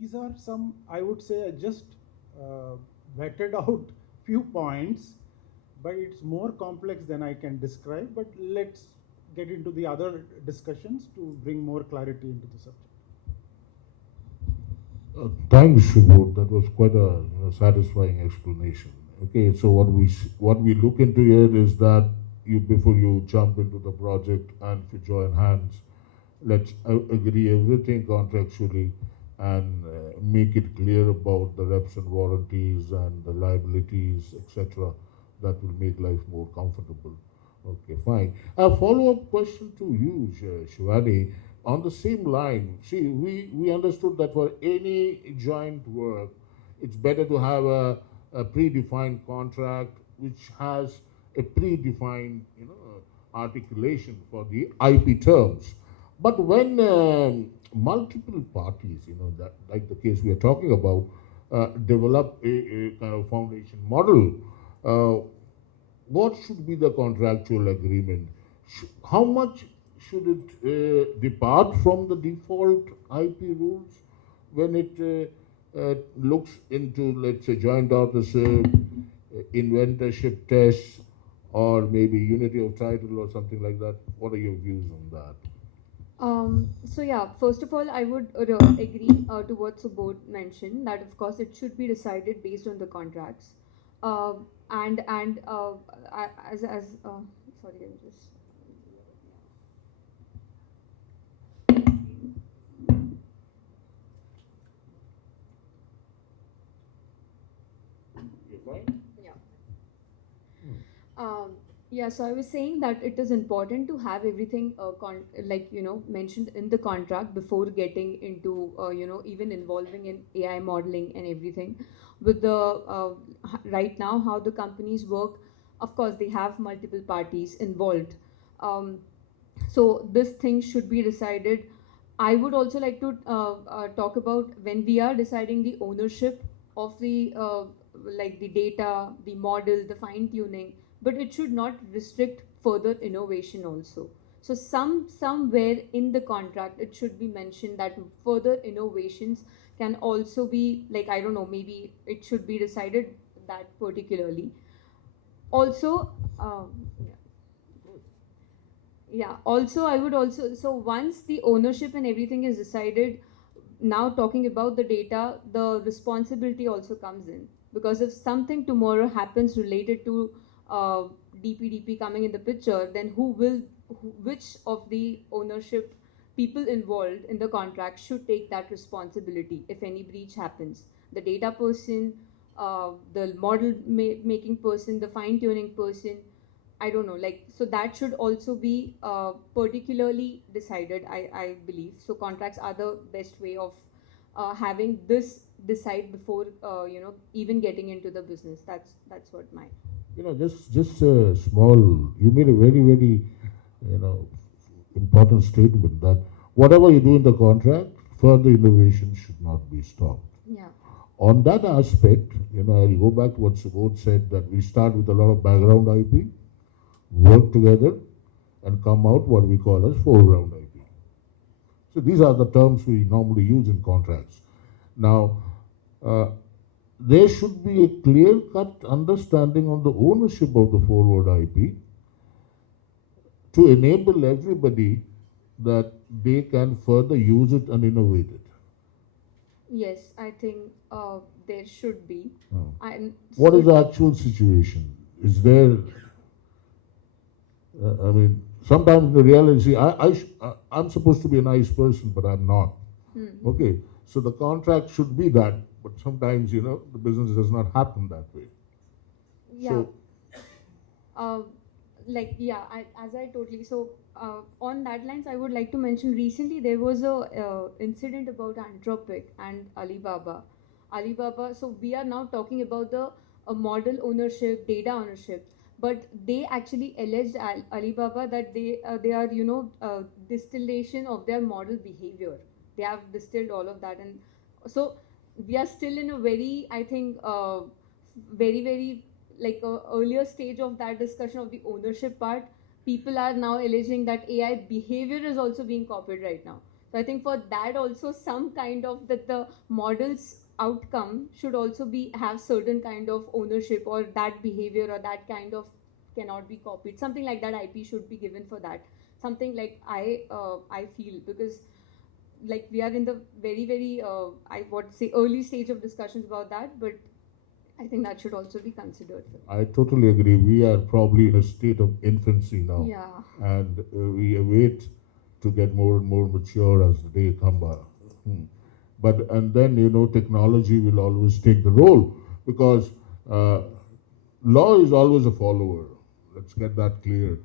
these are some, I would say, I just vetted out few points, but it's more complex than I can describe. But let's get into the other discussions to bring more clarity into the subject. Thanks, Subodh. That was quite a satisfying explanation. Okay, so what we look into here is that you before you jump into the project and if you join hands, let's agree everything contractually and make it clear about the reps and warranties and the liabilities, etc. That will make life more comfortable. Okay, fine. A follow-up question to you, Shivani. On the same line, see, we understood that for any joint work, it's better to have a predefined contract which has a predefined, articulation for the IP terms. But when multiple parties, that like the case we are talking about, develop a kind of foundation model, uh, what should be the contractual agreement? How much should it depart from the default IP rules when it looks into, let's say, joint authorship, inventorship tests, or maybe unity of title or something like that? What are your views on that? So yeah, first of all, I would agree to what Subodh mentioned, that of course it should be decided based on the contracts, and as sorry, I'm just yeah. Yeah, so I was saying that it is important to have everything mentioned in the contract before getting into even involving in AI modeling and everything. With the right now how the companies work, of course they have multiple parties involved. Um, so this thing should be decided. I would also like to talk about when we are deciding the ownership of the like the data, the model, the fine tuning, but it should not restrict further innovation also. So somewhere in the contract it should be mentioned that further innovations can also be, like, I don't know, maybe it should be decided that particularly. Also, yeah. Yeah, also I would also, so once the ownership and everything is decided, now talking about the data, the responsibility also comes in, because if something tomorrow happens related to uh, DPDP coming in the picture, then which of the ownership people involved in the contract should take that responsibility if any breach happens? The data person, the model making person, the fine tuning person, I don't know, like, so that should also be particularly decided, I believe. So contracts are the best way of having this decide before, even getting into the business. That's what my. Just a small. You made a very very, you know, important statement that whatever you do in the contract, further innovation should not be stopped. Yeah. On that aspect, I'll go back to what Subodh said, that we start with a lot of background IP, work together, and come out what we call as foreground IP. So these are the terms we normally use in contracts. Now, uh, there should be a clear-cut understanding on the ownership of the forward IP to enable everybody that they can further use it and innovate it. Yes, I think there should be. Oh. And What so is the actual situation? Is there, I mean, sometimes the reality, I'm supposed to be a nice person, but I'm not. Okay, so the contract should be that, but sometimes, the business does not happen that way. yeah. So, uh, like, yeah, as I totally, so on that lines I would like to mention, recently there was a incident about Anthropic and Alibaba. So we are now talking about the model ownership, data ownership, but they actually alleged Alibaba that they are, distillation of their model behavior. They have distilled all of that, and so we are still in a very, I think, very very like a earlier stage of that discussion of the ownership part. People are now alleging that AI behavior is also being copied right now. So I think for that also some kind of that the model's outcome should also be have certain kind of ownership, or that behavior or that kind of cannot be copied. Something like that IP should be given for that. Something like I feel, because like we are in the very I would say early stage of discussions about that, but I think that should also be considered. I totally agree. We are probably in a state of infancy now. Yeah. And we await to get more and more mature as the day come by. But, and then, technology will always take the role, because uh, law is always a follower. Let's get that clear.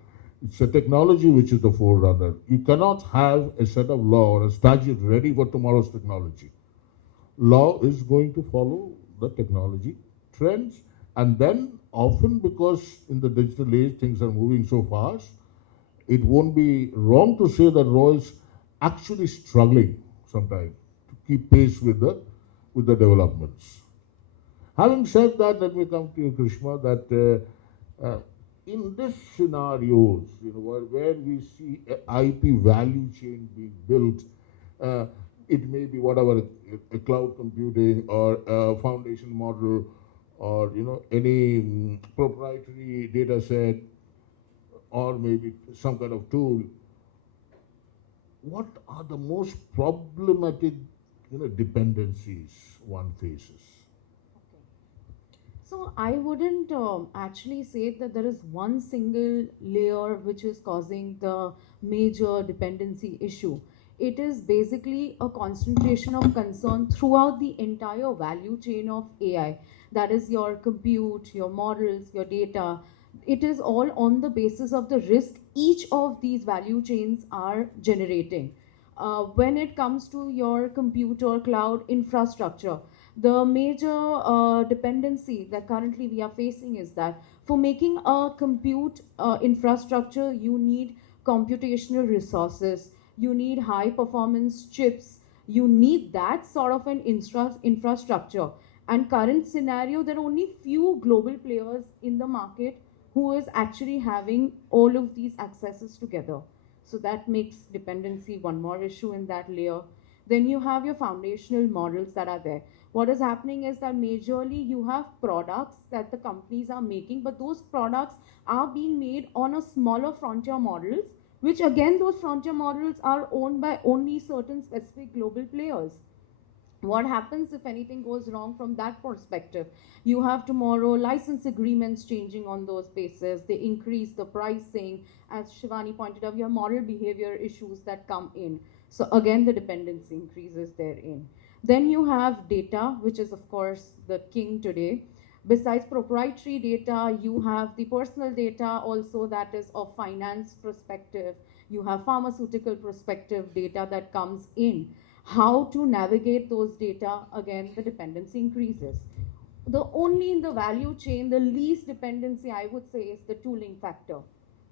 It's a technology which is the forerunner. You cannot have a set of law or a statute ready for tomorrow's technology. Law is going to follow the technology trends, and then often, because in the digital age things are moving so fast, it won't be wrong to say that law is actually struggling sometimes to keep pace with the developments. Having said that, let me come to you, Krishma, that in this scenarios, where we see a IP value chain being built, uh, it may be whatever, a cloud computing or a foundation model, or any proprietary data set, or maybe some kind of tool. What are the most problematic dependencies one faces? So I wouldn't actually say that there is one single layer which is causing the major dependency issue. It is basically a concentration of concern throughout the entire value chain of AI. That is your compute, your models, your data. It is all on the basis of the risk each of these value chains are generating. When it comes to your compute or cloud infrastructure, the major dependency that currently we are facing is that for making a compute infrastructure, you need computational resources, you need high performance chips, you need that sort of an infrastructure. And current scenario, there are only few global players in the market who is actually having all of these accesses together. So that makes dependency one more issue in that layer. Then you have your foundational models that are there. What is happening is that majorly you have products that the companies are making, but those products are being made on a smaller frontier models, which again, those frontier models are owned by only certain specific global players. What happens if anything goes wrong from that perspective? You have tomorrow license agreements changing on those bases, they increase the pricing. As Shivani pointed out, you have model behavior issues that come in, so again the dependency increases therein. Then you have data, which is of course the king today. Besides proprietary data, you have the personal data also, that is of finance perspective. You have pharmaceutical perspective data that comes in. How to navigate those data, again the dependency increases. The only in the value chain, the least dependency I would say is the tooling factor,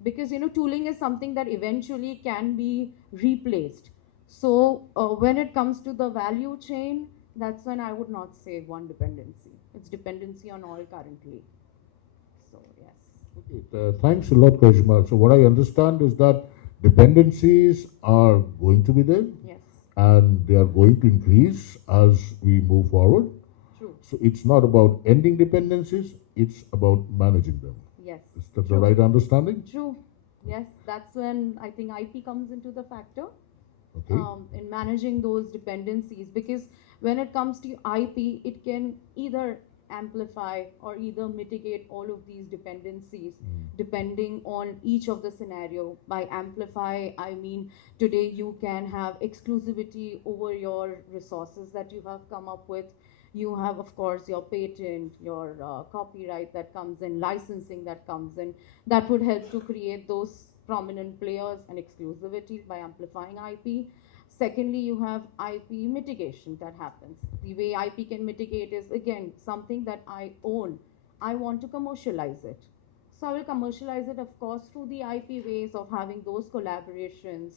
because tooling is something that eventually can be replaced. So when it comes to the value chain, that's when I would not say one dependency, it's dependency on all currently. So yes. Okay, thanks a lot, Kajma. So what I understand is that dependencies are going to be there, Yes. and they are going to increase as we move forward. True. So it's not about ending dependencies, it's about managing them. Yes. Is that the True. right understanding? True. Yes, that's when I think IP comes into the factor. Okay. In managing those dependencies, because when it comes to IP, it can either amplify or either mitigate all of these dependencies depending on each of the scenario. By amplify, I mean today you can have exclusivity over your resources that you have come up with. You have, of course, your patent, your copyright that comes in, licensing that comes in, that would help to create those prominent players and exclusivity by amplifying IP. Secondly, you have IP mitigation that happens. The way IP can mitigate is, again, something that I own. I want to commercialize it. So I will commercialize it, of course, through the IP ways of having those collaborations,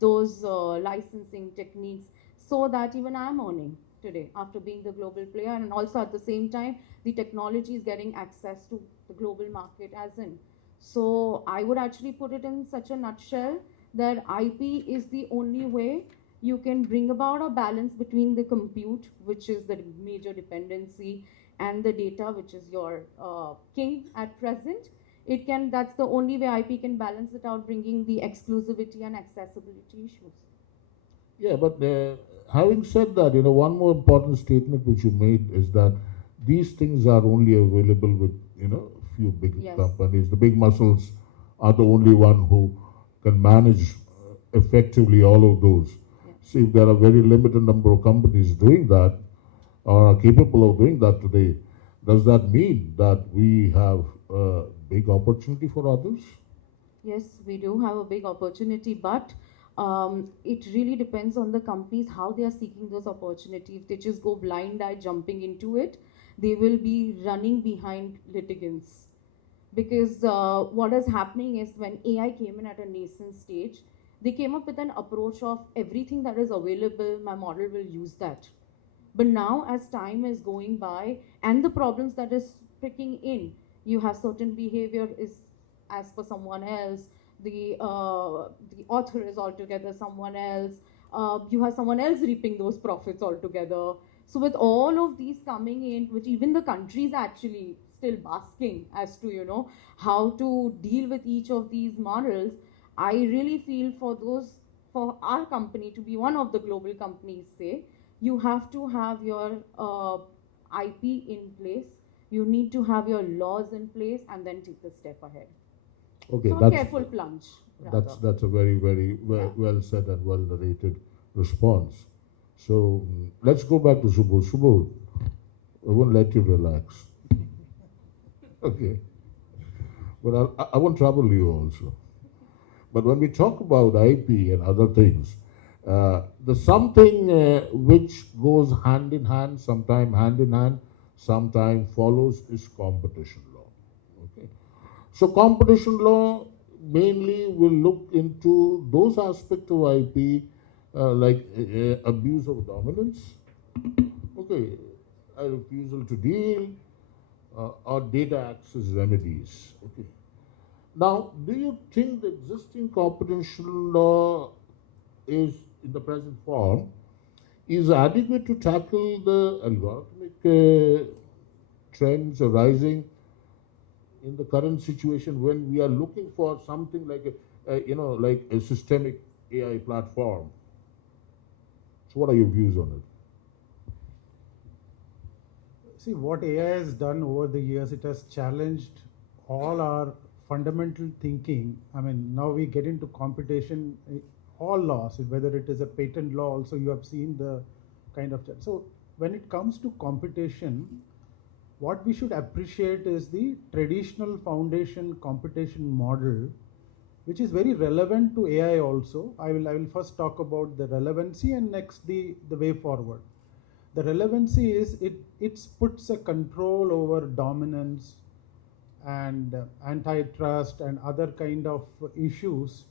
those licensing techniques, so that even I'm earning today after being the global player. And also at the same time, the technology is getting access to the global market as in. So I would actually put it in such a nutshell that IP is the only way you can bring about a balance between the compute, which is the major dependency, and the data, which is your king at present. That's the only way IP can balance it out, bringing the exclusivity and accessibility issues. Yeah, but having said that, one more important statement which you made is that these things are only available with, few big Yes. companies. The big muscles are the only one who can manage effectively all of those. Yeah. So if there are very limited number of companies doing that or are capable of doing that today, does that mean that we have a big opportunity for others? Yes, we do have a big opportunity, but it really depends on the companies how they are seeking those opportunities. If they just go blind eye jumping into it, they will be running behind litigants. Because what is happening is when AI came in at a nascent stage, they came up with an approach of everything that is available, my model will use that. But now, as time is going by and the problems that is pricking in, you have certain behavior is as per someone else, the author is altogether someone else, you have someone else reaping those profits altogether. So with all of these coming in, which even the countries actually still basking as to how to deal with each of these models, I really feel for our company to be one of the global companies, say, you have to have your IP in place, you need to have your laws in place, and then take the step ahead. Okay, So a careful plunge. That's a very, very well said and well narrated response. So let's go back to Subodh. Subodh, I won't let you relax. Okay, but I won't trouble you also. But when we talk about IP and other things, there's something which goes hand in hand, sometime hand in hand, sometime follows is competition law. Okay, so competition law mainly will look into those aspects of IP like abuse of dominance, okay, a refusal to deal, or data access remedies. Okay. Now, do you think the existing competition law is in the present form is adequate to tackle the algorithmic trends arising in the current situation when we are looking for something like like a systemic AI platform? So, what are your views on it? See, what AI has done over the years, it has challenged all our fundamental thinking. I mean, now we get into competition, all laws, whether it is a patent law, also you have seen the kind of. So, when it comes to competition, what we should appreciate is the traditional foundation competition model, which is very relevant to AI also. I will first talk about the relevancy and next the way forward. The relevancy is it puts a control over dominance and antitrust and other kind of issues,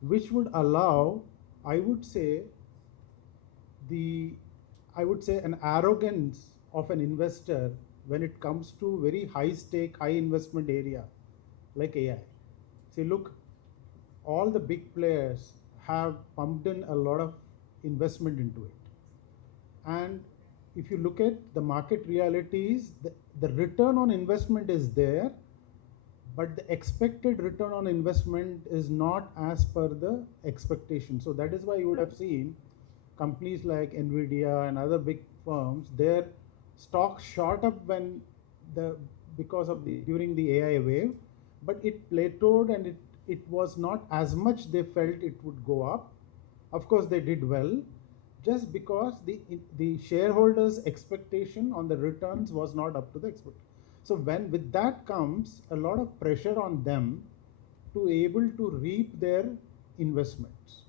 which would allow, I would say, the I would say an arrogance of an investor when it comes to very high stake, high investment area like AI. See, look, all the big players have pumped in a lot of investment into it. And if you look at the market realities, the return on investment is there, but the expected return on investment is not as per the expectation. So that is why you would have seen companies like Nvidia and other big firms, their stocks shot up when the because of the during the AI wave, but it plateaued and it was not as much they felt it would go up. Of course, they did well, just because the shareholders' expectation on the returns was not up to the expectation. So when with that comes a lot of pressure on them to able to reap their investments.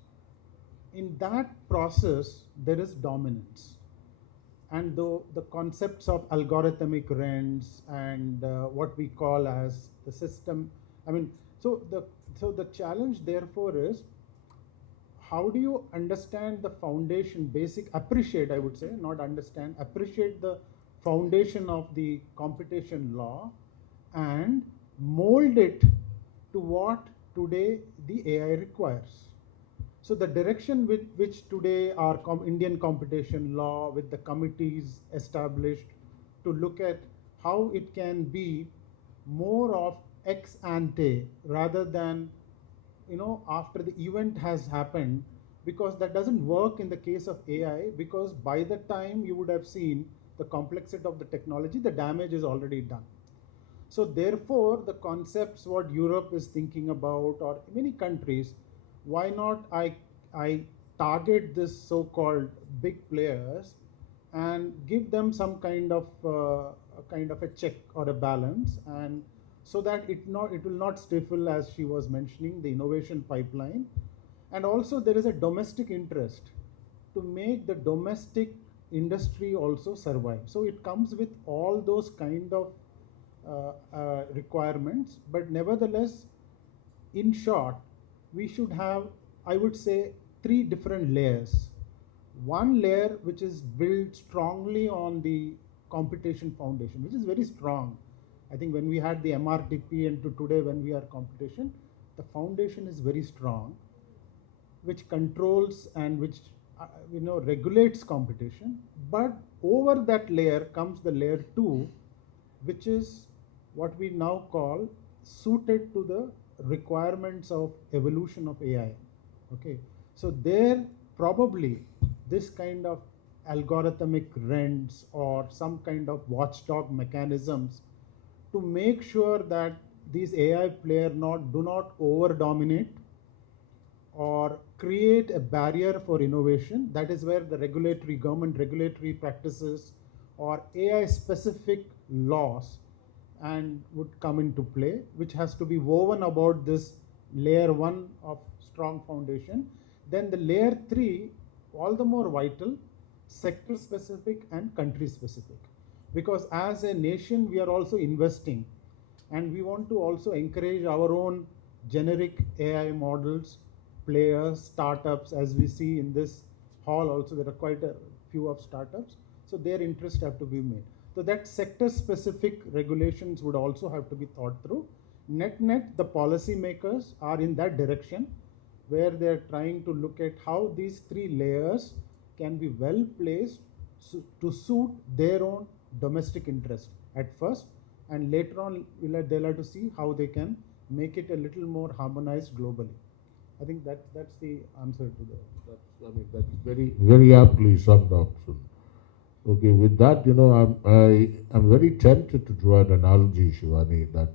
In that process, there is dominance, and the concepts of algorithmic rents and what we call as the system. I mean, so the challenge therefore is, how do you understand the foundation, basic, appreciate, I would say, not understand, appreciate the foundation of the competition law and mold it to what today the AI requires. So the direction with which today our Indian competition law with the committees established to look at how it can be more of ex ante rather than, after the event has happened, because that doesn't work in the case of AI, because by the time you would have seen the complexity of the technology, the damage is already done. So therefore, the concepts what Europe is thinking about, or many countries, why not I target this so-called big players and give them some kind of a check or a balance, and so that it will not stifle, as she was mentioning, the innovation pipeline. And also there is a domestic interest to make the domestic industry also survive. So it comes with all those kind of requirements, but nevertheless, in short, we should have, I would say, three different layers. One layer which is built strongly on the computation foundation, which is very strong. I think when we had the MRTP and to today when we are computation, the foundation is very strong, which controls and which regulates computation. But over that layer comes the layer 2, which is what we now call suited to the requirements of evolution of AI. Okay, so there probably this kind of algorithmic rents or some kind of watchdog mechanisms to make sure that these AI players do not over dominate or create a barrier for innovation. That is where the government regulatory practices or AI specific laws and would come into play, which has to be woven about this layer 1 of strong foundation. Then the layer 3, all the more vital, sector specific and country specific, because as a nation we are also investing and we want to also encourage our own generic AI models, players, startups. As we see in this hall also, there are quite a few of startups, so their interests have to be made. So that sector specific regulations would also have to be thought through. Net, the policy makers are in that direction, where they're trying to look at how these three layers can be well placed to suit their own domestic interest at first, and later on they'll have to see how they can make it a little more harmonized globally. I think that's the answer to that. That's very, very aptly summed up. So, okay, with that, I'm very tempted to draw an analogy, Shivani, that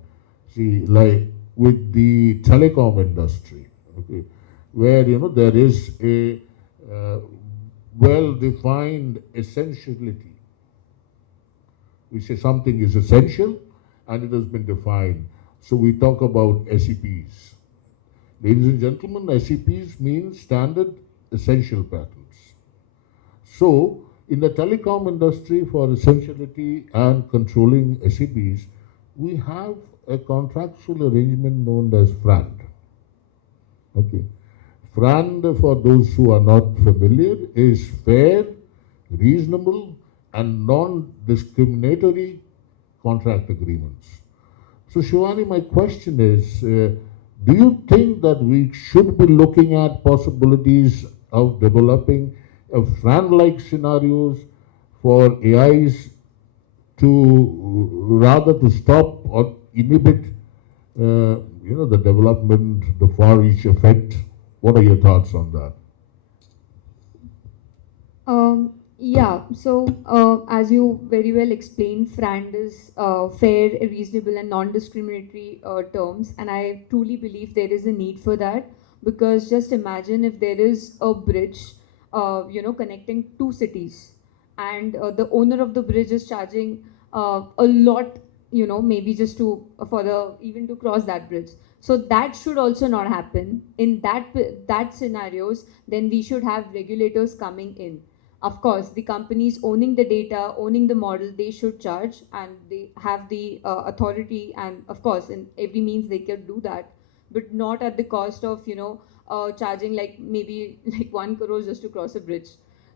see, like with the telecom industry, okay, where there is a well-defined essentiality. We say something is essential, and it has been defined. So we talk about SEPs. Ladies and gentlemen, SEPs mean standard essential patterns. So, in the telecom industry, for essentiality and controlling SEPs, we have a contractual arrangement known as FRAND. Okay. FRAND, for those who are not familiar, is fair, reasonable, and non-discriminatory contract agreements. So, Shivani, my question is, do you think that we should be looking at possibilities of developing a FRAND-like scenarios for AIs to rather to stop or inhibit, the development, the far-reach effect? What are your thoughts on that? Yeah, so as you very well explained, FRAND is fair, reasonable, and non-discriminatory terms, and I truly believe there is a need for that, because just imagine if there is a bridge, connecting two cities, and the owner of the bridge is charging a lot, maybe just even to cross that bridge. So that should also not happen. In that scenarios, then we should have regulators coming in. Of course, the companies owning the data, owning the model, they should charge, and they have the authority, and of course, in every means they can do that, but not at the cost of charging like maybe like 1 crore just to cross a bridge.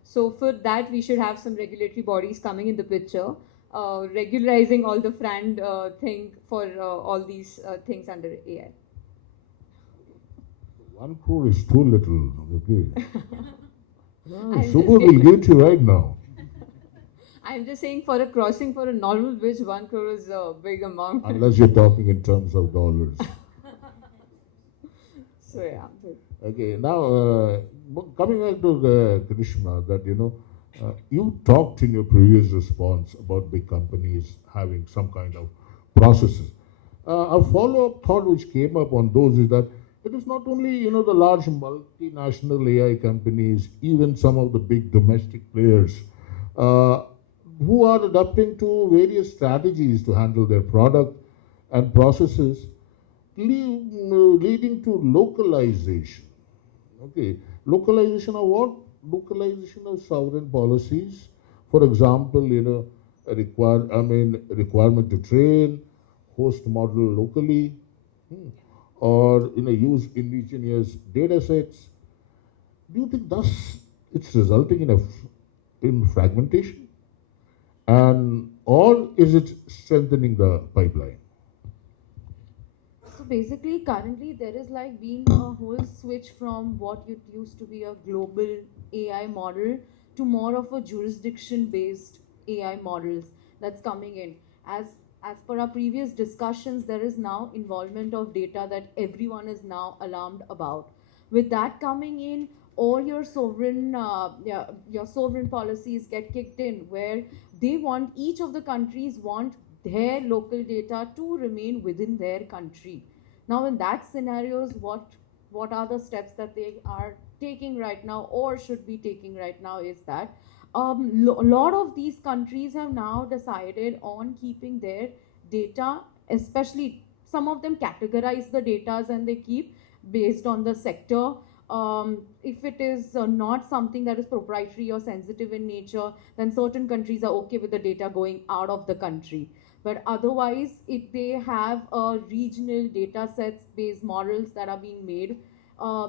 So for that, we should have some regulatory bodies coming in the picture, regularizing all the FRAND thing for all these things under AI. 1 crore is too little. Okay. I'm just Subodh will give it to you right now. I'm just saying for a crossing for a normal bridge, 1 crore is a big amount. Unless you're talking in terms of dollars. So yeah. Okay, now coming back to the Krishna, that you talked in your previous response about big companies having some kind of processes. A follow-up thought which came up on those is that it is not only the large multinational AI companies, even some of the big domestic players who are adapting to various strategies to handle their product and processes, leading to localization. Okay, localization of what? Localization of sovereign policies. For example, requirement to train, host model locally, or use indigenous data sets. Do you think thus it's resulting in fragmentation, and or is it strengthening the pipeline? So basically, currently there is like being a whole switch from what it used to be a global AI model to more of a jurisdiction-based AI models that's coming in. As per our previous discussions, there is now involvement of data that everyone is now alarmed about. With that coming in, all your sovereign policies get kicked in, where they want each of the countries want their local data to remain within their country. Now, in that scenarios, what are the steps that they are taking right now or should be taking right now is that a lot of these countries have now decided on keeping their data, especially some of them categorize the data and they keep based on the sector. If it is not something that is proprietary or sensitive in nature, then certain countries are okay with the data going out of the country. But otherwise, if they have regional data sets based models that are being made,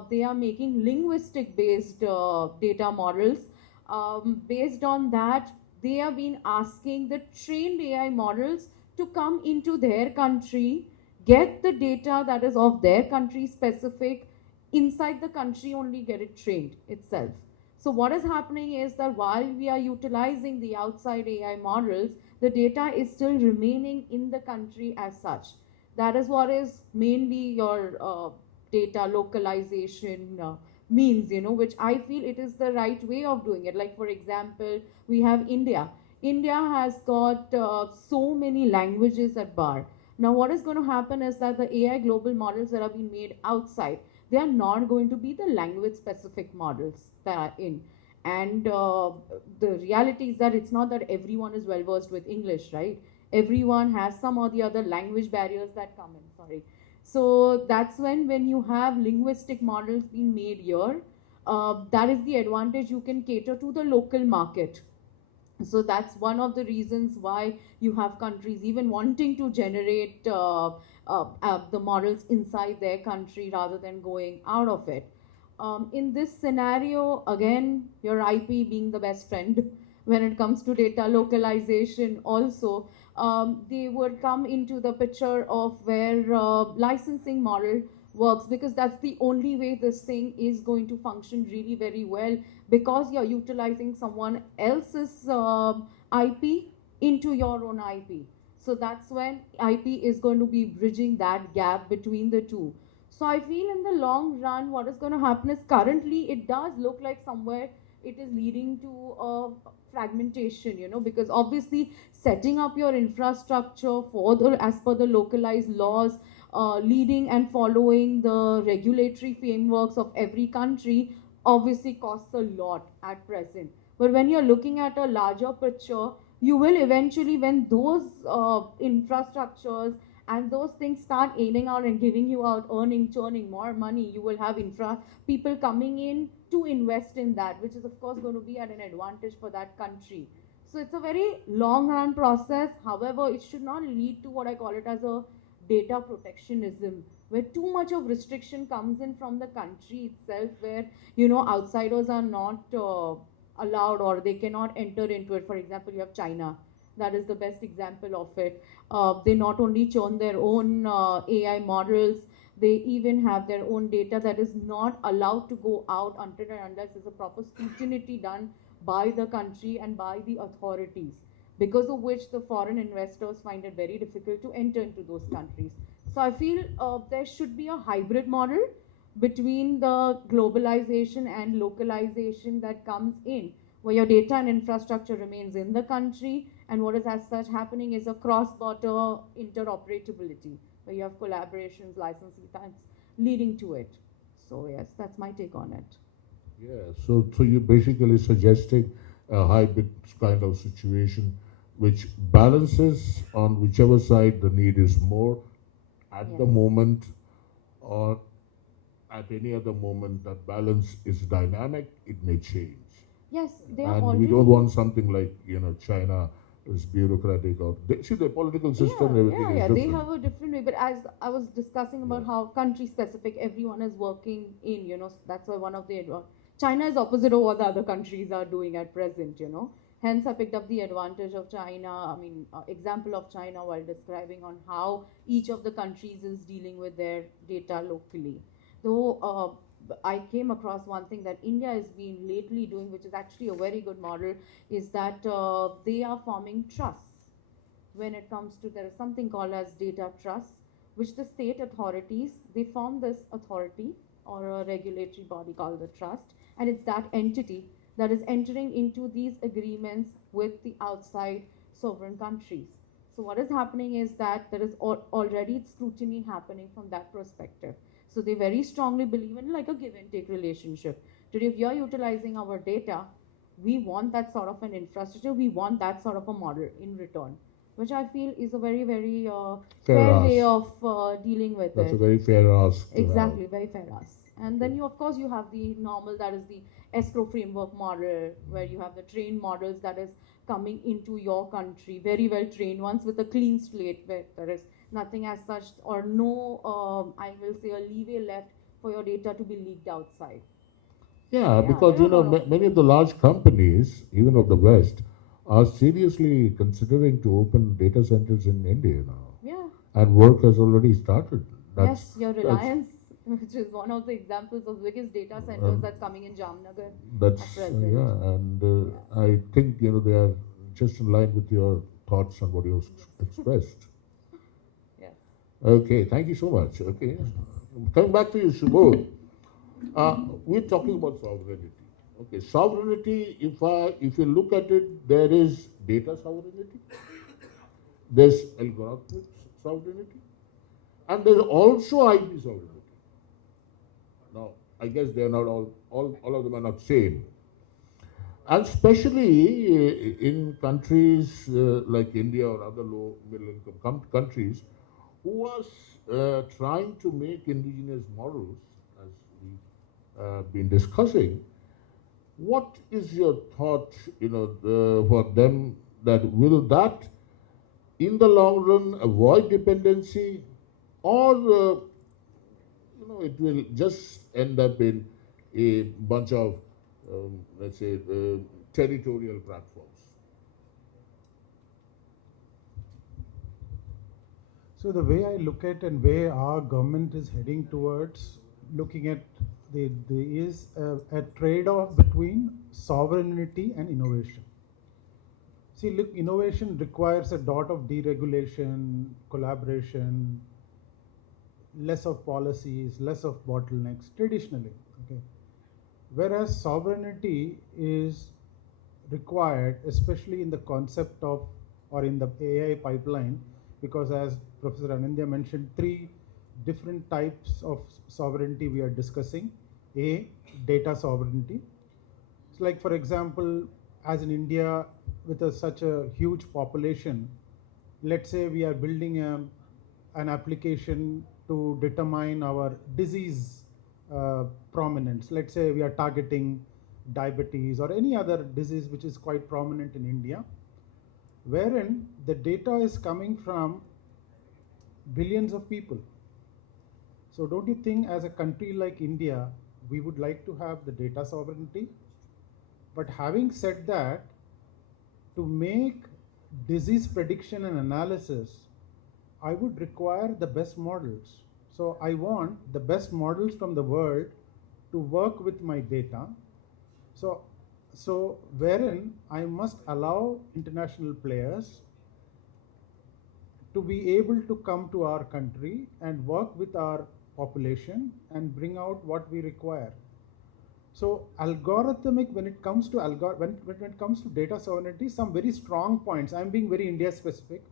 they are making linguistic based data models. Based on that, they have been asking the trained AI models to come into their country, get the data that is of their country specific, inside the country only get it trained itself. So what is happening is that while we are utilizing the outside AI models, the data is still remaining in the country as such. That is what is mainly your data localization means, which I feel it is the right way of doing it. Like for example, we have India. India has got so many languages at bar. Now what is going to happen is that the AI global models that are being made outside, they are not going to be the language specific models that are in. And the reality is that it's not that everyone is well versed with English, right? Everyone has some or the other language barriers that come in, sorry. So that's when you have linguistic models being made here, that is the advantage. You can cater to the local market. So that's one of the reasons why you have countries even wanting to generate the models inside their country rather than going out of it. In this scenario, again, your IP being the best friend when it comes to data localization also, they would come into the picture of where licensing model works, because that's the only way this thing is going to function really very well, because you're utilizing someone else's IP into your own IP. So that's when IP is going to be bridging that gap between the two. So I feel in the long run, what is going to happen is currently it does look like somewhere it is leading to a fragmentation, because obviously setting up your infrastructure for as per the localized laws, leading and following the regulatory frameworks of every country obviously costs a lot at present. But when you're looking at a larger picture, you will eventually, when those infrastructures and those things start ailing out and giving you out, earning, churning more money, you will have people coming in to invest in that, which is of course going to be at an advantage for that country. So it's a very long run process. However, it should not lead to what I call it as a data protectionism, where too much of restriction comes in from the country itself, where outsiders are not allowed or they cannot enter into it. For example, you have China. That is the best example of it. They not only churn their own AI models, They even have their own data that is not allowed to go out until and unless there's a proper scrutiny done by the country and by the authorities, because of which the foreign investors find it very difficult to enter into those countries. So I feel there should be a hybrid model between the globalization and localization that comes in, where your data and infrastructure remains in the country, and what is as such happening is a cross-border interoperability, where you have collaborations, licensing that's leading to it. So yes, that's my take on it. Yeah, so you're basically suggesting a hybrid kind of situation which balances on whichever side the need is more at the Yes. moment, or at any other moment. That balance is dynamic, it may change. Yes, they are And already. we don't want something like, China is bureaucratic, or see the political system and everything is They different. have a different way. But as I was discussing about Yeah. how country specific everyone is working in, that's why one of the China is opposite of what the other countries are doing at present. Hence, I picked up the advantage of China. I mean, example of China while describing on how each of the countries is dealing with their data locally. Though I came across one thing that India has been lately doing, which is actually a very good model, is that they are forming trusts. When it comes to, there is something called as data trusts, which the state authorities, they form this authority or a regulatory body called the trust, and it's that entity that is entering into these agreements with the outside sovereign countries. So what is happening is that there is already scrutiny happening from that perspective. So they very strongly believe in like a give and take relationship. Today, if you're utilizing our data, we want that sort of an infrastructure, we want that sort of a model in return, which I feel is a very, very fair way ask. of dealing with That's it. a very fair ask to have. Exactly, very fair ask. And then you, of course, you have the normal, that is the escrow framework model, where you have the trained models that is coming into your country, very well trained ones with a clean slate, where there is nothing as such or no, I will say, a leeway left for your data to be leaked outside. Yeah, Yeah, because there are a lot of many of the large companies, even of the West, are seriously considering to open data centers in India now, Yeah. and work has already started. Yes, your Reliance, which is one of the examples of biggest data centers that's coming in Jamnagar That's at present. yeah, and I think they are just in line with your thoughts on what you expressed. Yes. Okay, thank you so much. Okay, coming back to you, Subodh. We're talking about sovereignty. Okay, sovereignty. If you look at it, there is data sovereignty, there's algorithmic sovereignty, and there's also IP sovereignty. Now, I guess they are not all of them are not same, and especially in countries like India or other low middle income countries who are trying to make indigenous models, as we've been discussing. What is your thought, for them, that will that in the long run avoid dependency, or it will just end up in a bunch of, let's say, territorial platforms? So the way I look at and where our government is heading towards, looking at there is a trade-off between sovereignty and innovation. See, look, innovation requires a lot of deregulation, collaboration, less of policies, less of bottlenecks traditionally. Okay, whereas sovereignty is required, especially in the concept of or in the AI pipeline, because as Professor Anindya mentioned, three different types of sovereignty we are discussing. A, data sovereignty. It's like, for example, as in India, with such a huge population, let's say we are building an application to determine our disease prominence. Let's say we are targeting diabetes or any other disease which is quite prominent in India, wherein the data is coming from billions of people. So don't you think as a country like India, we would like to have the data sovereignty? But having said that, to make disease prediction and analysis, I would require the best models. So I want the best models from the world to work with my data. So wherein I must allow international players to be able to come to our country and work with our population and bring out what we require. So algorithmic, when it comes to when it comes to data sovereignty, some very strong points. I'm being very India specific.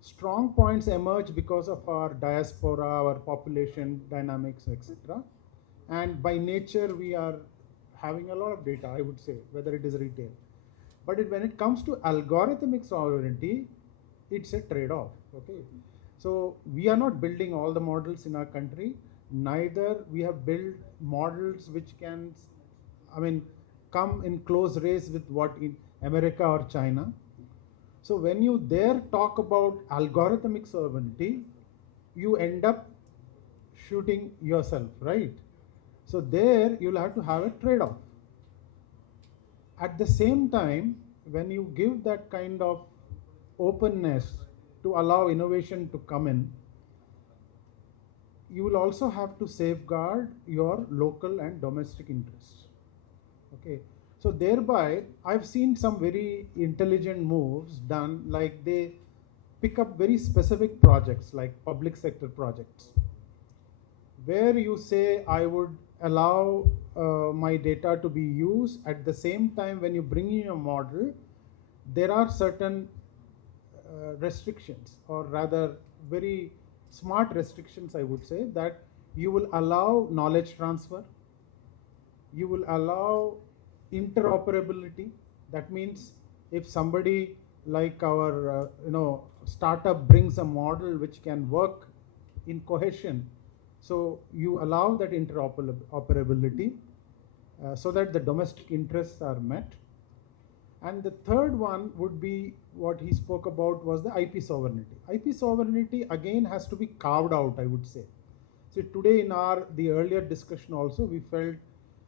Strong points emerge because of our diaspora, our population dynamics, etc. And by nature, we are having a lot of data, I would say, whether it is retail. But when it comes to algorithmic sovereignty, it's a trade-off. Okay, so we are not building all the models in our country. Neither we have built models which can, I mean, come in close race with what in America or China. So when you there talk about algorithmic sovereignty, you end up shooting yourself, right? So there you'll have to have a trade-off. At the same time, when you give that kind of openness to allow innovation to come in, you will also have to safeguard your local and domestic interests. Okay, so thereby I've seen some very intelligent moves done, like they pick up very specific projects like public sector projects, where you say I would allow my data to be used. At the same time, when you bring in a model, there are certain restrictions, or rather very smart restrictions, I would say, that you will allow knowledge transfer, you will allow interoperability. That means if somebody like our startup brings a model which can work in cohesion, so you allow that interoperability so that the domestic interests are met. And the third one would be what he spoke about was the IP sovereignty. IP sovereignty again has to be carved out, I would say. So today in the earlier discussion also, we felt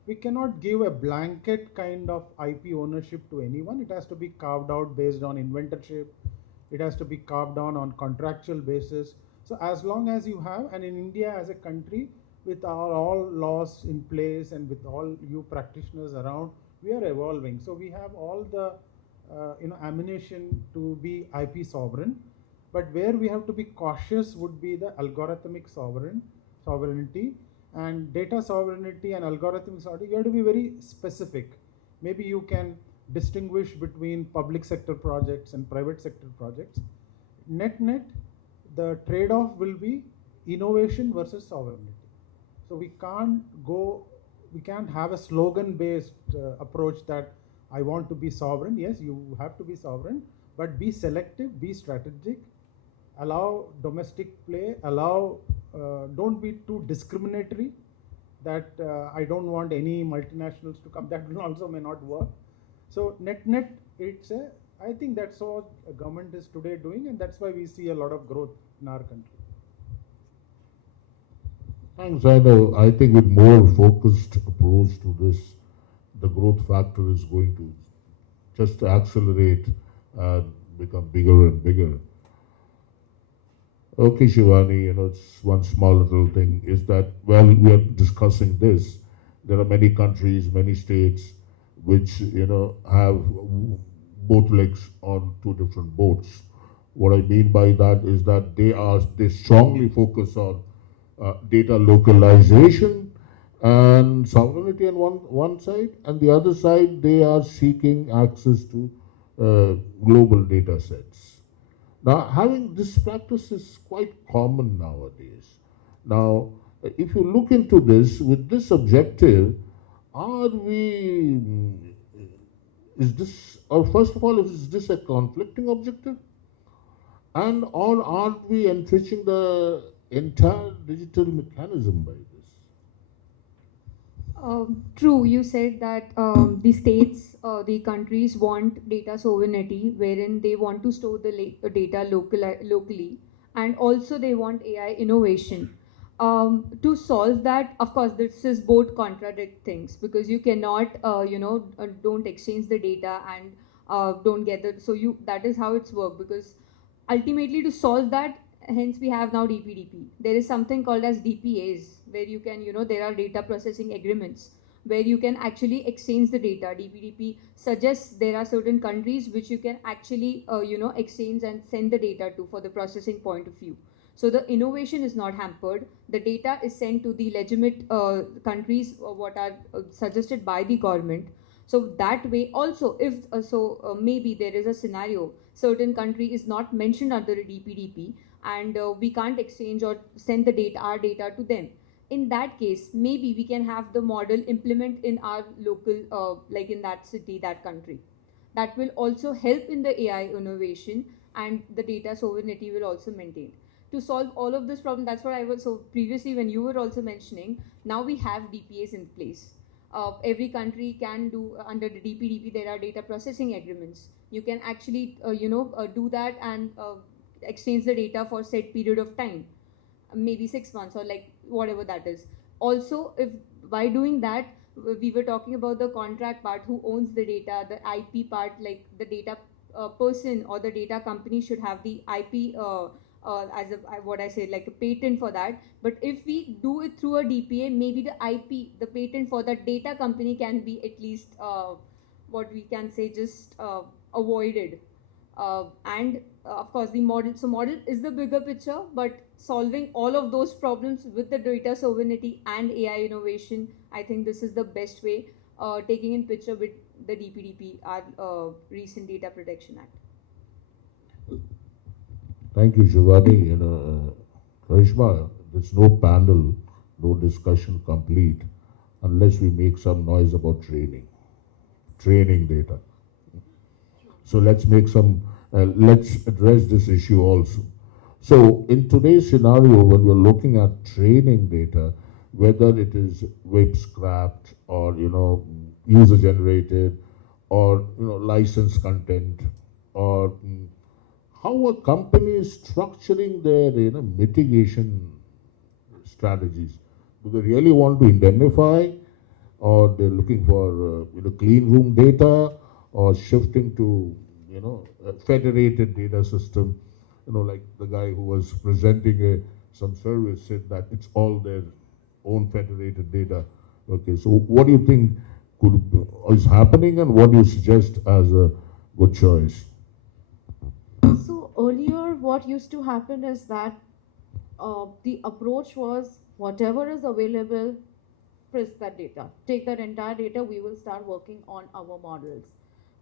we cannot give a blanket kind of IP ownership to anyone. It has to be carved out based on inventorship. It has to be carved down on contractual basis. So as long as you have, and in India as a country, with all laws in place and with all you practitioners around, we are evolving. So we have all the ammunition to be IP sovereign. But where we have to be cautious would be the algorithmic sovereignty, and data sovereignty and algorithmic sovereignty. You have to be very specific. Maybe you can distinguish between public sector projects and private sector projects. Net, the trade-off will be innovation versus sovereignty. So we can't have a slogan-based approach that I want to be sovereign. Yes, you have to be sovereign, but be selective, be strategic, allow domestic play, don't be too discriminatory, that I don't want any multinationals to come. That also may not work. So net, I think that's what the government is today doing, and that's why we see a lot of growth in our country. Thanks, I know. I think with more focused approach to this, the growth factor is going to just accelerate and become bigger and bigger. Okay, Shivani, it's one small little thing is that, well, we are discussing this. There are many countries, many states, which, have both legs on two different boats. What I mean by that is that they strongly focus on data localization and sovereignty on one side, and the other side, they are seeking access to global data sets. Now, having this practice is quite common nowadays. Now, if you look into this with this objective, first of all, is this a conflicting objective? And or aren't we enriching the entire digital mechanism by this? True, you said that the states, the countries want data sovereignty, wherein they want to store the data locally, and also they want AI innovation. To solve that, of course, this is both contradict things, because you cannot, don't exchange the data and don't get the. So that is how it's worked, because ultimately to solve that, hence we have now DPDP. There is something called as DPAs, where you can, there are data processing agreements, where you can actually exchange the data. DPDP suggests there are certain countries which you can actually, exchange and send the data to for the processing point of view. So the innovation is not hampered. The data is sent to the legitimate countries what are suggested by the government. So that way also, if maybe there is a scenario, certain country is not mentioned under the DPDP, and we can't exchange or send the data, our data to them. In that case, maybe we can have the model implement in our local, like in that city, that country. That will also help in the AI innovation, and the data sovereignty will also maintain. To solve all of this problem, that's what I was, so previously when you were also mentioning, now we have DPAs in place. Every country can do, under the DPDP, there are data processing agreements. You can actually, do that and exchange the data for set period of time, maybe 6 months or like whatever that is. Also, if by doing that, we were talking about the contract part, who owns the data, the IP part, like the data person or the data company should have the IP as a, what I say, like a patent for that. But if we do it through a DPA, maybe the IP, the patent for that data company can be at least what we can say, just avoided. And of course the model, so model is the bigger picture, but solving all of those problems with the data sovereignty and AI innovation, I think this is the best way, taking in picture with the DPDP, our recent Data Protection Act. Thank you, Shivani. Karishma, there's no panel, no discussion complete unless we make some noise about training data. So let's make some, let's address this issue also. So in today's scenario, when we're looking at training data, whether it is web scrapped or, user generated or, licensed content, or how are companies structuring their, mitigation strategies? Do they really want to indemnify, or they're looking for, clean room data, or shifting to, a federated data system? Like the guy who was presenting some service said that it's all their own federated data. Okay, so what do you think is happening, and what do you suggest as a good choice? So earlier, what used to happen is that the approach was whatever is available, frisk that data, take that entire data, we will start working on our models.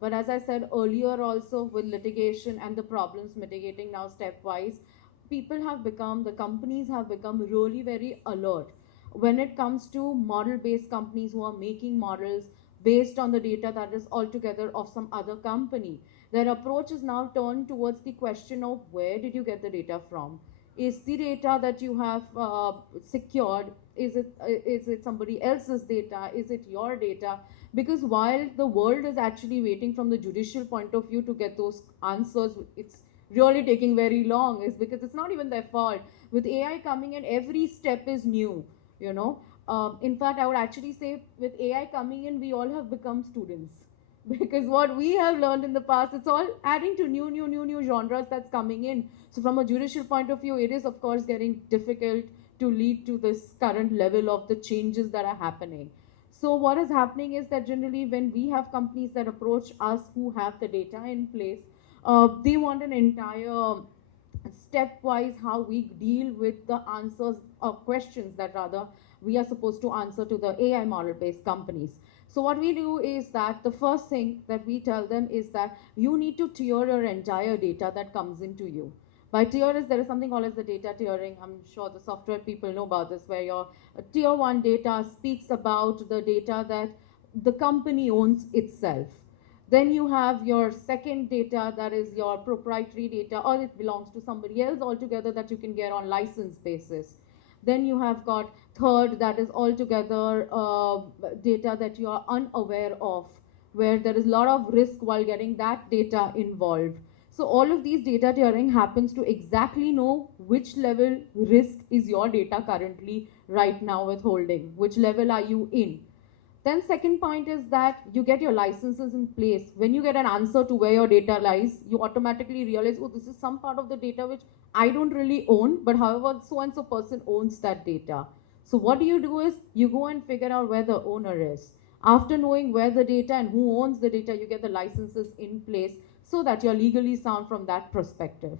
But as I said earlier also, with litigation and the problems mitigating now stepwise, the companies have become really very alert when it comes to model-based companies who are making models based on the data that is altogether of some other company. Their approach is now turned towards the question of where did you get the data from? Is the data that you have secured, is it somebody else's data? Is it your data? Because while the world is actually waiting from the judicial point of view to get those answers, it's really taking very long, is because it's not even their fault. With AI coming in, every step is new, In fact, I would actually say with AI coming in, we all have become students. Because what we have learned in the past, it's all adding to new genres that's coming in. So from a judicial point of view, it is of course getting difficult to lead to this current level of the changes that are happening. So what is happening is that generally when we have companies that approach us who have the data in place, they want an entire stepwise how we deal with the answers or questions that rather we are supposed to answer to the AI model-based companies. So what we do is that the first thing that we tell them is that you need to tier your entire data that comes into you. By tier there is something called as the data tiering. I'm sure the software people know about this, where your tier 1 data speaks about the data that the company owns itself. Then you have your second data, that is your proprietary data, or it belongs to somebody else altogether that you can get on license basis. Then you have got third, that is altogether data that you are unaware of, where there is a lot of risk while getting that data involved. So all of these data tiering happens to exactly know which level risk is your data currently right now withholding, which level are you in. Then second point is that you get your licenses in place. When you get an answer to where your data lies, you automatically realize, oh, this is some part of the data which I don't really own, but however, so and so person owns that data. So what you do is you go and figure out where the owner is. After knowing where the data and who owns the data, you get the licenses in place so that you're legally sound from that perspective.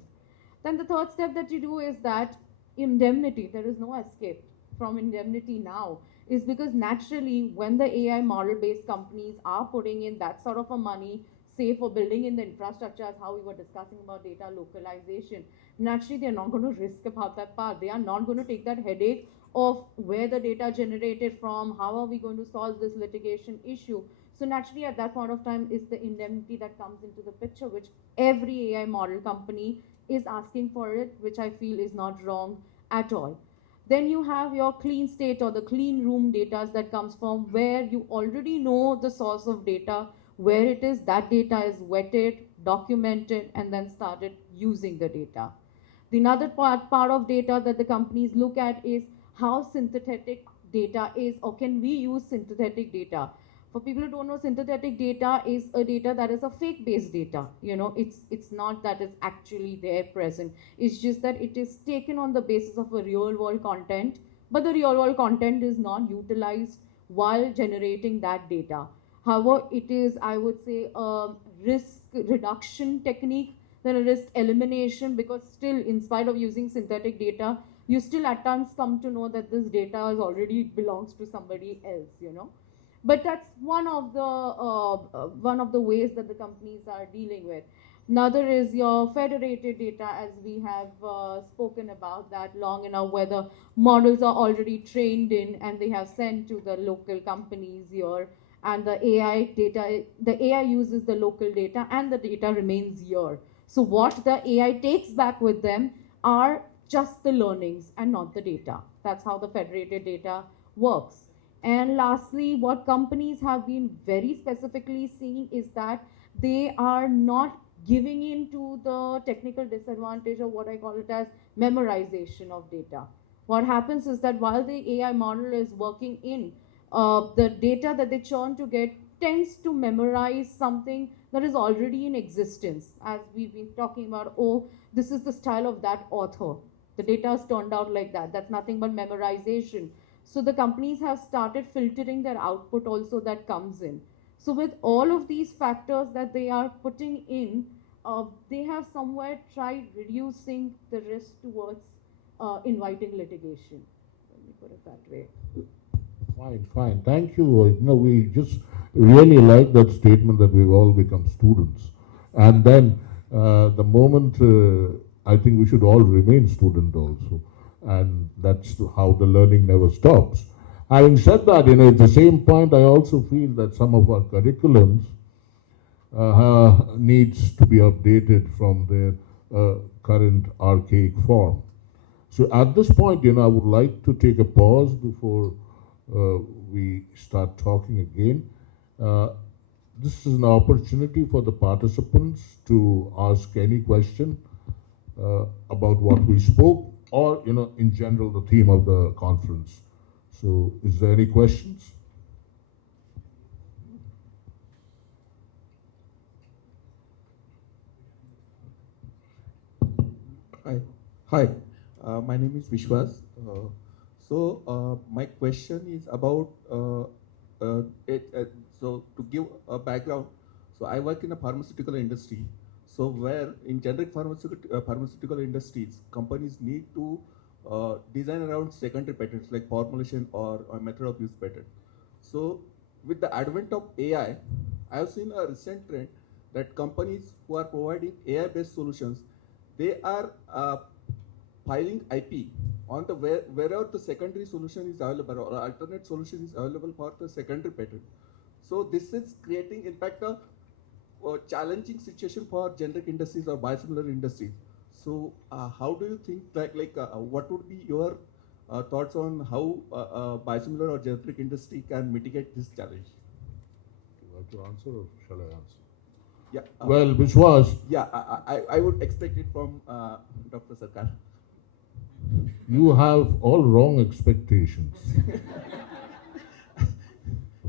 Then the third step that you do is that indemnity. There is no escape from indemnity now, is because naturally when the AI model based companies are putting in that sort of a money, say for building in the infrastructure, as how we were discussing about data localization, naturally they're not going to risk about that part. They are not going to take that headache of where the data generated from, how are we going to solve this litigation issue. So naturally at that point of time is the indemnity that comes into the picture, which every AI model company is asking for it, which I feel is not wrong at all. Then you have your clean state or the clean room data that comes from where you already know the source of data, where it is, that data is vetted, documented, and then started using the data. The another part of data that the companies look at is how synthetic data is, or can we use synthetic data? For people who don't know, synthetic data is a data that is a fake based data. It's not that it's actually there present. It's just that it is taken on the basis of a real world content, but the real world content is not utilized while generating that data. However, it is, I would say, a risk reduction technique than a risk elimination, because still, in spite of using synthetic data, you still at times come to know that this data is already belongs to somebody else. But that's one of the ways that the companies are dealing with. Another is your federated data, as we have spoken about that long enough, where the models are already trained in and they have sent to the local companies here, and the AI uses the local data and the data remains here. So what the AI takes back with them are just the learnings and not the data. That's how the federated data works. And lastly, what companies have been very specifically seeing is that they are not giving in to the technical disadvantage of what I call it as memorization of data. What happens is that while the AI model is working in, the data that they churn to get tends to memorize something that is already in existence. As we've been talking about, oh, this is the style of that author. The data has turned out like that. That's nothing but memorization. So the companies have started filtering their output also that comes in. So with all of these factors that they are putting in, they have somewhere tried reducing the risk towards inviting litigation. Let me put it that way. Fine. Thank you. We just really like that statement that we've all become students. And then the moment I think we should all remain student also. And that's how the learning never stops. Having said that, at the same point, I also feel that some of our curriculums needs to be updated from their current archaic form. So at this point, I would like to take a pause before we start talking again. This is an opportunity for the participants to ask any question about what we spoke, or in general the theme of the conference. So is there any questions? Hi. My name is Vishwas. My question is about so to give a background. So I work in a pharmaceutical industry. So where in generic pharmaceutical industries, companies need to design around secondary patents like formulation or method of use patent. So with the advent of AI, I have seen a recent trend that companies who are providing AI-based solutions, they are filing IP on the wherever the secondary solution is available or alternate solution is available for the secondary patent. So this is creating, in fact, a challenging situation for generic industries or biosimilar industries. So how do you think what would be your thoughts on how biosimilar or generic industry can mitigate this challenge? You want to answer or shall I answer? Yeah. Well, Vishwas. Yeah, I would expect it from Dr. Sircar. You have all wrong expectations.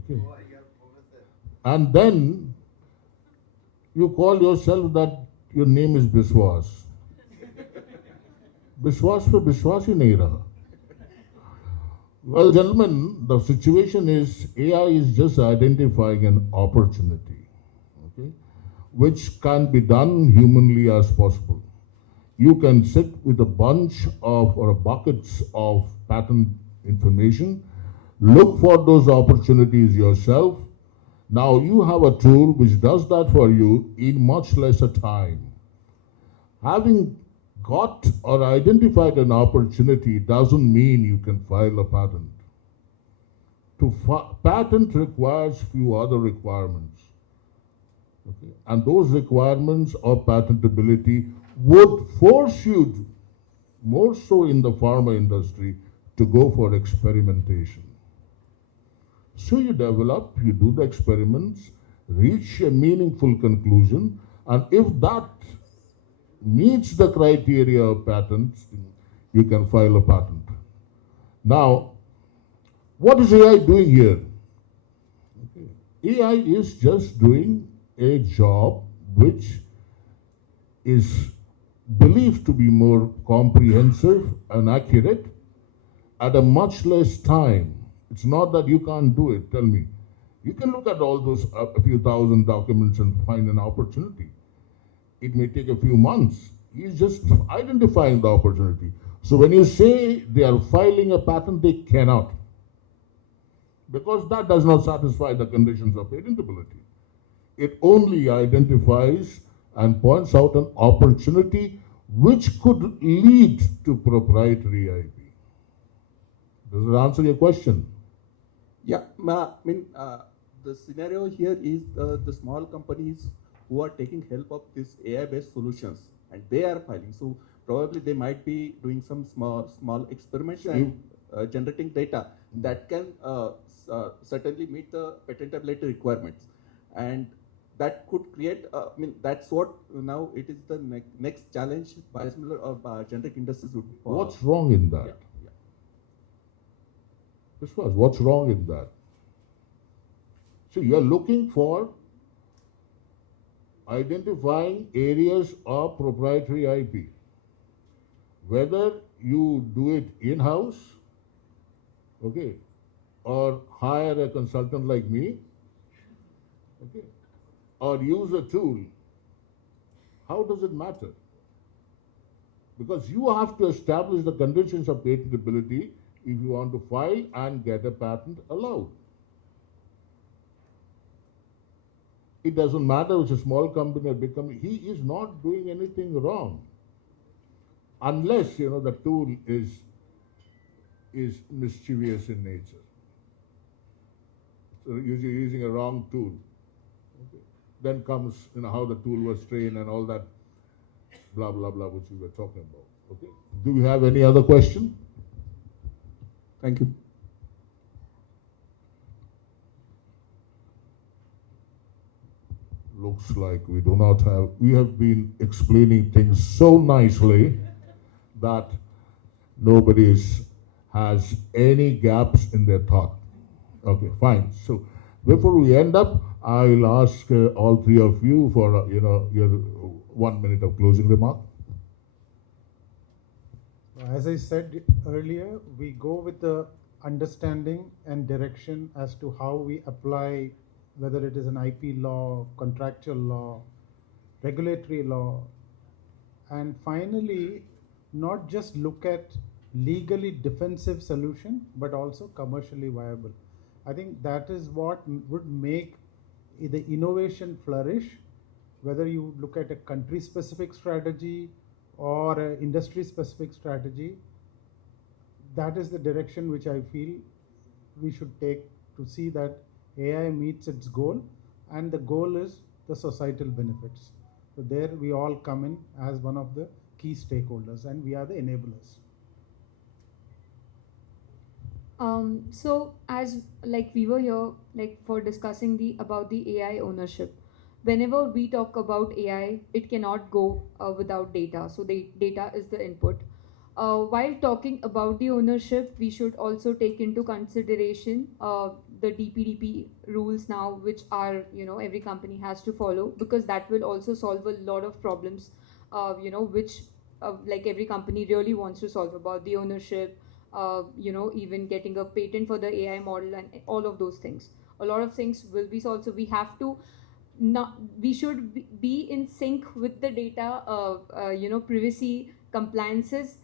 Okay. And then you call yourself that your name is Biswas. Biswas पे विश्वास ही नहीं रहा. Well, gentlemen, the situation is AI is just identifying an opportunity, okay, which can be done humanly as possible. You can sit with a bunch of or buckets of patent information, look for those opportunities yourself. Now you have a tool which does that for you in much lesser time. Having got or identified an opportunity doesn't mean you can file a patent. To patent requires few other requirements. Okay? And those requirements of patentability would force you, more so in the pharma industry, to go for experimentation. So you develop, you do the experiments, reach a meaningful conclusion, and if that meets the criteria of patents, you can file a patent. Now, what is AI doing here? Okay. AI is just doing a job which is believed to be more comprehensive and accurate at a much less time. It's not that you can't do it. Tell me. You can look at all those a few thousand documents and find an opportunity. It may take a few months. He's just identifying the opportunity. So when you say they are filing a patent, they cannot. Because that does not satisfy the conditions of patentability. It only identifies and points out an opportunity which could lead to proprietary IP. Does that answer your question? Yeah, the scenario here is the small companies who are taking help of these AI-based solutions, and they are filing. So probably they might be doing some small experiments and generating data that can certainly meet the patentability requirements, and that could create. That's what now it is the next challenge biosimilar or generic industries would. What's wrong in that? What's wrong in that? So you're looking for identifying areas of proprietary IP. Whether you do it in-house, okay, or hire a consultant like me, okay, or use a tool, how does it matter? Because you have to establish the conditions of patentability if you want to file and get a patent allowed. It doesn't matter if it's a small company or big company, he is not doing anything wrong. Unless, the tool is mischievous in nature. So you're using a wrong tool. Okay. Then comes, how the tool was trained and all that blah, blah, blah, which we were talking about. Okay. Do we have any other question? Thank you. Looks like we do not have, we have been explaining things so nicely that nobody has any gaps in their thought. Okay, fine. So before we end up, I'll ask all three of you for, your 1 minute of closing remark. As I said earlier, we go with the understanding and direction as to how we apply, whether it is an IP law, contractual law, regulatory law, and finally, not just look at legally defensive solution, but also commercially viable. I think that is what would make the innovation flourish, whether you look at a country-specific strategy or an industry-specific strategy. That is the direction which I feel we should take to see that AI meets its goal, and the goal is the societal benefits. So there we all come in as one of the key stakeholders, and we are the enablers. So as we were here for discussing about the AI ownership. Whenever we talk about AI, it cannot go without data. So the data is the input. While talking about the ownership, we should also take into consideration the DPDP rules now, which are, every company has to follow, because that will also solve a lot of problems, which like every company really wants to solve, about the ownership, even getting a patent for the AI model and all of those things. A lot of things will be solved. So we have to we should be in sync with the data, privacy compliances,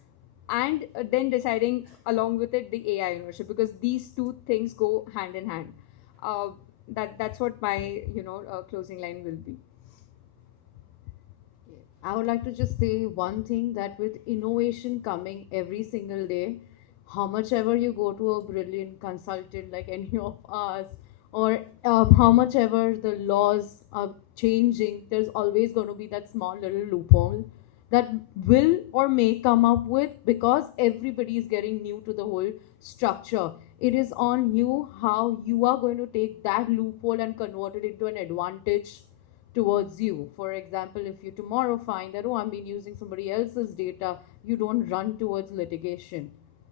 and then deciding along with it the AI ownership, because these two things go hand in hand. That's what my closing line will be. I would like to just say one thing, that with innovation coming every single day, how much ever you go to a brilliant consultant like any of us, or how much ever the laws are changing, there's always going to be that small little loophole that will or may come up with, because everybody is getting new to the whole structure. It is on you how you are going to take that loophole and convert it into an advantage towards you. For example, if you tomorrow find that, oh, I've been using somebody else's data, you don't run towards litigation.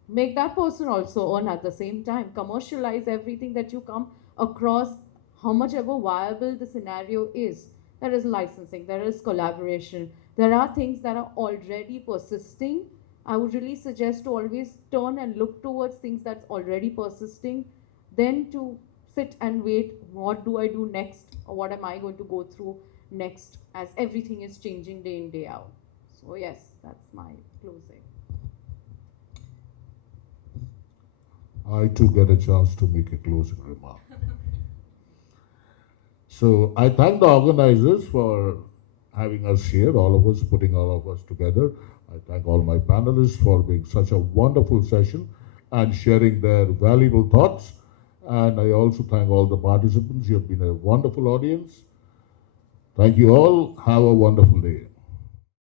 Make that person also earn at the same time. Commercialize everything that you come across, how much ever viable the scenario is. There is licensing, there is collaboration, there are things that are already persisting. I would really suggest to always turn and look towards things that's already persisting, then to sit and wait, what do I do next, or what am I going to go through next, as everything is changing day in, day out. So yes, that's my closing. I too get a chance to make a closing remark. So I thank the organizers for having us here, all of us, putting all of us together. I thank all my panelists for being such a wonderful session and sharing their valuable thoughts. And I also thank all the participants. You have been a wonderful audience. Thank you all. Have a wonderful day.